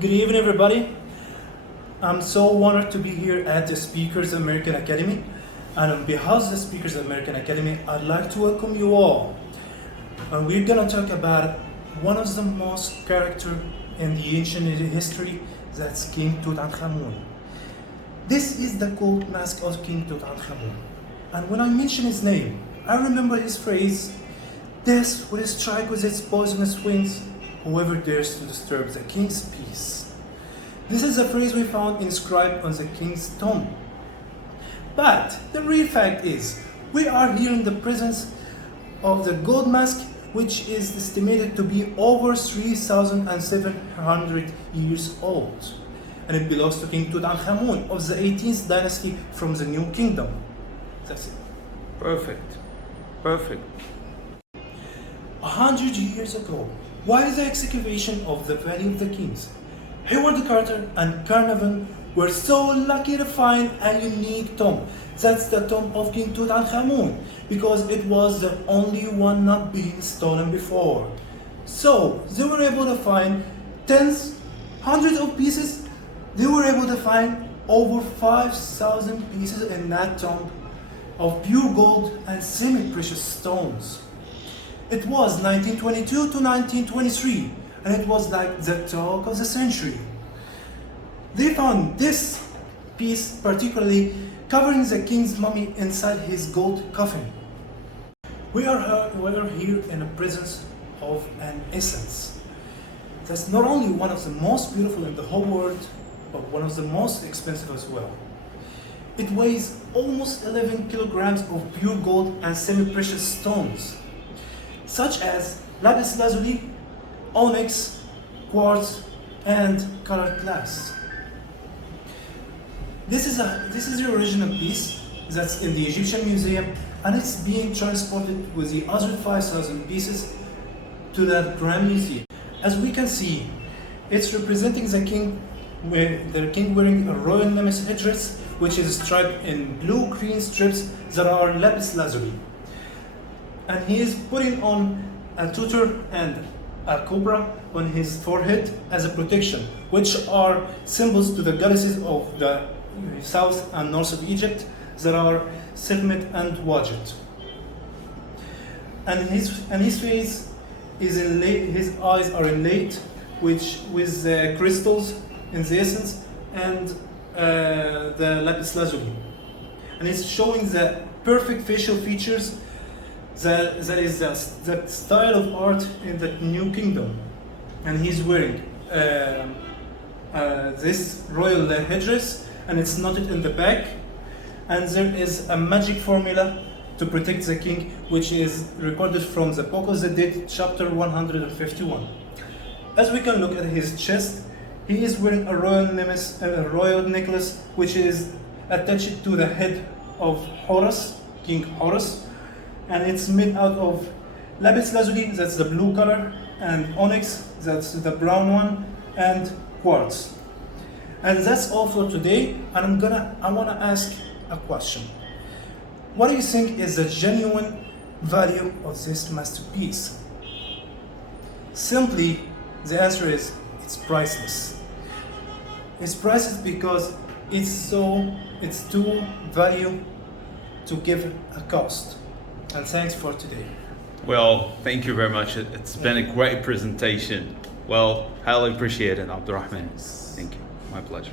Good evening, everybody. I'm so honored to be here at the Speakers American Academy. And on behalf of the Speakers American Academy, I'd like to welcome you all. And we're gonna talk about one of the most character in the ancient history, that's King Tutankhamun. This is the gold mask of King Tutankhamun. And when I mention his name, I remember his phrase, "Death will strike with its poisonous wings whoever dares to disturb the king's peace." This is a phrase we found inscribed on the king's tomb. But the real fact is, we are here in the presence of the gold mask, which is estimated to be over 3,700 years old. And it belongs to King Tutankhamun of the 18th dynasty from the New Kingdom. That's it. Perfect. 100 years ago, while the excavation of the Valley of the Kings, Howard Carter and Carnarvon were so lucky to find a unique tomb. That's the tomb of King Tutankhamun, because it was the only one not being stolen before. So they were able to find tens, hundreds of pieces. They were able to find over 5,000 pieces in that tomb of pure gold and semi-precious stones. It was 1922 to 1923, and it was like the talk of the century. They found this piece particularly covering the king's mummy inside his gold coffin. We are here in the presence of an essence that's not only one of the most beautiful in the whole world, but one of the most expensive as well. It weighs almost 11 kilograms of pure gold and semi-precious stones, such as lapis lazuli, onyx, quartz, and colored glass. This is the original piece that's in the Egyptian Museum, and it's being transported with the other 5,000 pieces to the Grand Museum. As we can see, it's representing the king wearing a royal nemesis headdress, which is striped in blue-green strips that are lapis lazuli. And he is putting on a tutor and a cobra on his forehead as a protection, which are symbols to the goddesses of the south and north of Egypt, that are Sekhmet and Wajid. And his face is inlaid, his eyes are inlaid with crystals in the essence and the lapis lazuli. And it's showing the perfect facial features that is the style of art in the New Kingdom. And he's wearing this royal headdress, and it's knotted in the back. And there is a magic formula to protect the king, which is recorded from the Book of the Dead, chapter 151. As we can look at his chest, he is wearing a royal necklace, which is attached to the head of Horus, King Horus, and it's made out of lapis lazuli, that's the blue color, and onyx, that's the brown one, and quartz. And that's all for today. And I want to ask a question. What do you think is the genuine value of this masterpiece? Simply, the answer is it's priceless. It's priceless because it's too value to give a cost. And thanks for today. Well, thank you very much. It's been a great presentation. Well, highly appreciate it, Abdurrahman. Thank you. My pleasure.